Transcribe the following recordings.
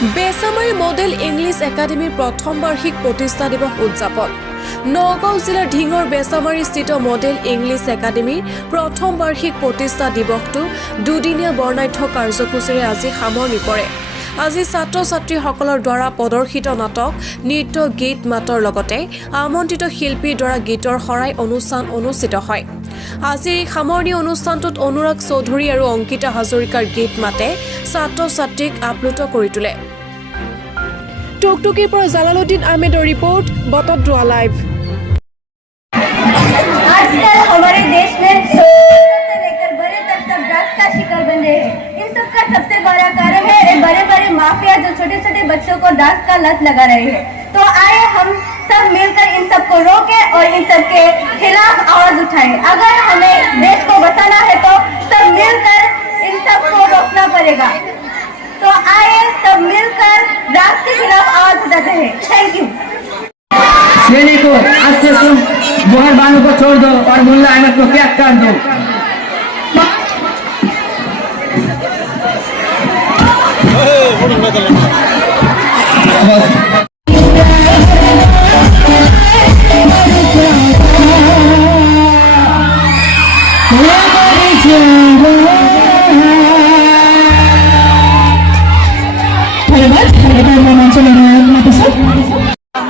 Bechamari model English একাডেমীৰ প্ৰথম বাৰ্ষিক প্ৰতিষ্ঠা দিৱস উদযাপন। নগাঁও জিলাৰ ঢিঙৰ বেচামাৰীস্থিত মডেল ইংলিছ একাডেমীৰ প্ৰথম বাৰ্ষিক প্ৰতিষ্ঠা দিৱসটো দুদিনীয়া বৰ্ণাঢ্য কাৰ্যসূচীৰে আজি সামৰণি পৰে। আজি ছাত্ৰ ছাত্ৰীসকলৰ দ্বাৰা প্ৰদৰ্শিত নাটক, নৃত্য, গীত মাতৰ লগতে আমন্ত্ৰিত শিল্পীৰ দ্বাৰা গীতৰ শৰাই অনুষ্ঠান অনুষ্ঠিত হয়। আজিৰ এই সামৰণি অনুষ্ঠানটোত অনুৰাগ চৌধুৰী আৰু অংকিতা হাজৰিকাৰ গীত মাতে ছাত্ৰ ছাত্ৰীক আপ্লুত কৰি তোলে। টুকটুকিৰ পৰা জালালুদ্দিন আহমেদৰ ৰিপৰ্ট, বটদ্ৰোৱা লাইভ। आजकल हमारे देश में से लेकर बड़े तक सब ड्रग्स का शिकार बन रहे हैं। इन सब का सबसे बड़ा कारण है ये बड़े बड़े माफिया जो छोटे छोटे बच्चों को ड्रग्स का लत लगा रहे हैं। तो आए हम सब मिलकर इन सब को रोके और इन सब के खिलाफ आवाज उठाएं। अगर हमें देश को बचाना है तो सब मिलकर इन सब को रोकना पड़ेगा। तो आए सब मिलकर ड्रग्स के खिलाफ आवाज उठाते हैं। Thank you. सेने को आज से तुम मोहर बानू को छोड़ दो और मुल्ला अहमद को कैद कर दो।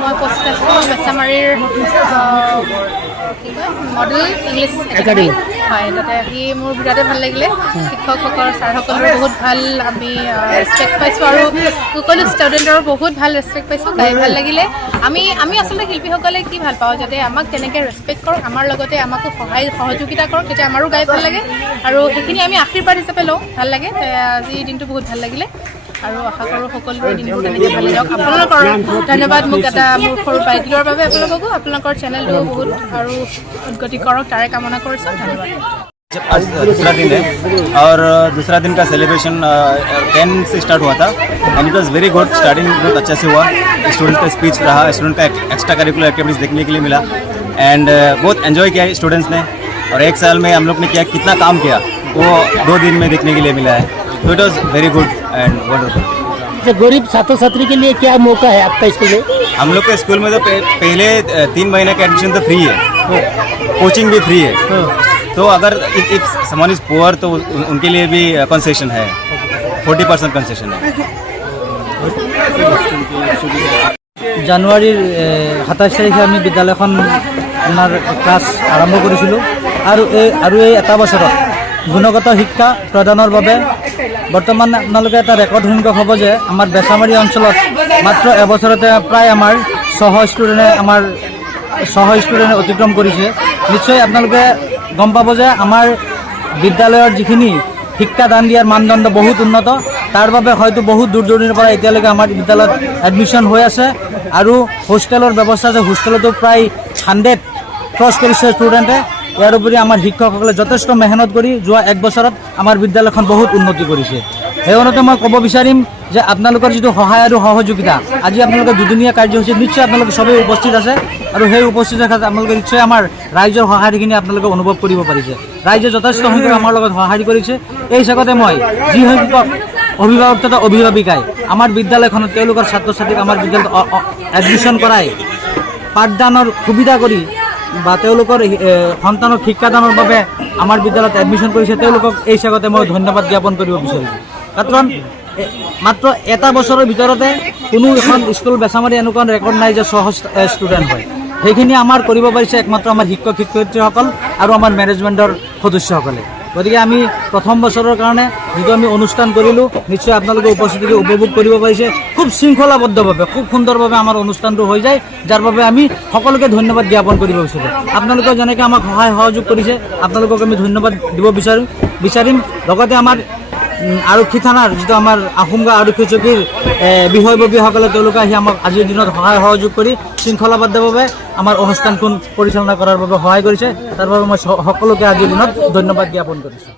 মই উপস্থিত আছোঁ বেচামাৰীৰ মডেল ইংলিছ একাডেমী হয়। তাতে আহি মোৰ বিৰাটেই ভাল লাগিলে। শিক্ষকসকল ছাৰসকলৰ বহুত ভাল আমি ৰেচপেক্ট পাইছোঁ আৰু সকলো ষ্টুডেণ্টৰো বহুত ভাল ৰেচপেক্ট পাইছোঁ। গাই ভাল লাগিলে। আমি আচলতে শিল্পীসকলে কি ভাল পাওঁ, যাতে আমাক তেনেকৈ ৰেচপেক্ট কৰক, আমাৰ লগতে আমাকো সহযোগিতা কৰক, তেতিয়া আমাৰো গাই ভাল লাগে আৰু সেইখিনি আমি আশীৰ্বাদ হিচাপে লওঁ। ভাল লাগে। আজিৰ দিনটো বহুত ভাল লাগিলে আৰু আশা কৰোঁ সকলোৰে দিনবোৰ তেনেকৈ ভালে যাওক। আপোনালোকৰ ধন্যবাদ মোক এটা মোৰ সৰু বাইক লোৱাৰ বাবে। আপোনালোককো আপোনালোকৰ চেনেলটো বহুত আৰু উন্নতি কৰক তাৰে কামনা কৰিছোঁ। ধন্যবাদ। आज दूसरा दिन है और दूसरा दिन का सेलिब्रेशन 10 से स्टार्ट हुआ था and it was very good. Starting बहुत अच्छे से हुआ। स्टूडेंट का स्पीच रहा, स्टूडेंट का एक्स्ट्रा करिकुलर एक्टिविटीज़ देखने के लिए मिला एंड बहुत एंजॉय किया स्टूडेंट्स ने। और एक साल में हम लोग ने किया कितना काम किया वो 2 दिन में देखने के लिए मिला है। तो it was very good and wonderful. गरीब छात्र छात्री के लिए क्या मौका है आपका स्कूल में? हम लोग के स्कूल में तो पहले 3 महीने का एडमिशन तो फ्री है, कोचिंग भी फ्री है। तो अगर इफ समवन इज पुअर तो उनके लिए भी कंसेशन है, 40% कंसेशन है। জানুৱাৰীৰ 27 তাৰিখে আমি বিদ্যালয়খন আপোনাৰ ক্লাছ আৰম্ভ কৰিছিলোঁ আৰু এই এটা বছৰত গুণগত শিক্ষা প্ৰদানৰ বাবে বৰ্তমান আপোনালোকে এটা ৰেকৰ্ড সংখ্যক হ'ব যে আমাৰ বেচামাৰী অঞ্চলত মাত্ৰ এবছৰতে প্ৰায় আমাৰ 100 ষ্টুডেণ্টে অতিক্ৰম কৰিছে। নিশ্চয় আপোনালোকে গম পাব যে আমাৰ বিদ্যালয়ৰ যিখিনি শিক্ষাদান দিয়াৰ মানদণ্ড বহুত উন্নত। তাৰ বাবে হয়তো বহুত দূৰ দূৰণিৰ পৰা এতিয়ালৈকে আমাৰ বিদ্যালয়ত এডমিশ্যন হৈ আছে আৰু হোষ্টেলৰ ব্যৱস্থা আছে। হোষ্টেলতো প্ৰায় 100 ক্ৰছ কৰিছে ষ্টুডেণ্টে। ইয়াৰ উপৰি আমাৰ শিক্ষকসকলে যথেষ্ট মেহনত কৰি যোৱা 1 বছৰত আমাৰ বিদ্যালয়খন বহুত উন্নতি কৰিছে। সেইকাৰণতে মই ক'ব বিচাৰিম যে আপোনালোকৰ যিটো সহায় আৰু সহযোগিতা, আজি আপোনালোকে দুদিনীয়া কাৰ্যসূচীত নিশ্চয় আপোনালোকে চবেই উপস্থিত আছে আৰু সেই উপস্থিত থকাত আপোনালোকে নিশ্চয় আমাৰ ৰাইজৰ সহায়খিনি আপোনালোকে অনুভৱ কৰিব পাৰিছে। ৰাইজে যথেষ্ট সংখ্যক আমাৰ লগত সহায় কৰিছে। এই হিচাপতে মই যি সংখ্যক অভিভাৱক তথা অভিভাৱিকাই আমাৰ বিদ্যালয়খনত তেওঁলোকৰ ছাত্ৰ ছাত্ৰীক আমাৰ বিদ্যালয়ত এডমিশ্যন কৰাই পাঠদানৰ সুবিধা কৰি বা তেওঁলোকৰ সন্তানক শিক্ষাদানৰ বাবে আমাৰ বিদ্যালয়ত এডমিশ্যন কৰিছে, তেওঁলোকক এই হিচাপতে মই ধন্যবাদ জ্ঞাপন কৰিব বিচাৰিছোঁ। কাৰণ মাত্ৰ এটা বছৰৰ ভিতৰতে কোনো এখন স্কুল বেচামাৰী এনেকুৱা ৰেকৰ্ড নাই যে 100 ষ্টুডেণ্ট হয়। সেইখিনি আমাৰ কৰিব পাৰিছে একমাত্ৰ আমাৰ শিক্ষক শিক্ষয়িত্ৰীসকল আৰু আমাৰ মেনেজমেণ্টৰ সদস্যসকলে। গতিকে আমি প্ৰথম বছৰৰ কাৰণে যিটো আমি অনুষ্ঠান কৰিলোঁ, নিশ্চয় আপোনালোকে উপস্থিতি উপভোগ কৰিব পাৰিছে। খুব শৃংখলাবদ্ধভাৱে খুব সুন্দৰভাৱে আমাৰ অনুষ্ঠানটো হৈ যায়, যাৰ বাবে আমি সকলোকে ধন্যবাদ জ্ঞাপন কৰিব বিচাৰোঁ। আপোনালোকে যেনেকৈ আমাক সহায় সহযোগ কৰিছে আপোনালোকক আমি ধন্যবাদ দিব বিচাৰিম। লগতে আমাৰ আৰক্ষী থানাৰ যিটো আমাৰ আহোমগাঁও আৰক্ষী চকীৰ বিষয়ববীয়াসকলে তেওঁলোকে আহি আমাক আজিৰ দিনত সহায় সহযোগ কৰি শৃংখলাবদ্ধভাৱে আমাৰ অনুষ্ঠানখন পৰিচালনা কৰাৰ বাবে সহায় কৰিছে। তাৰ বাবে মই সকলোকে আজিৰ দিনত ধন্যবাদ জ্ঞাপন কৰিছোঁ।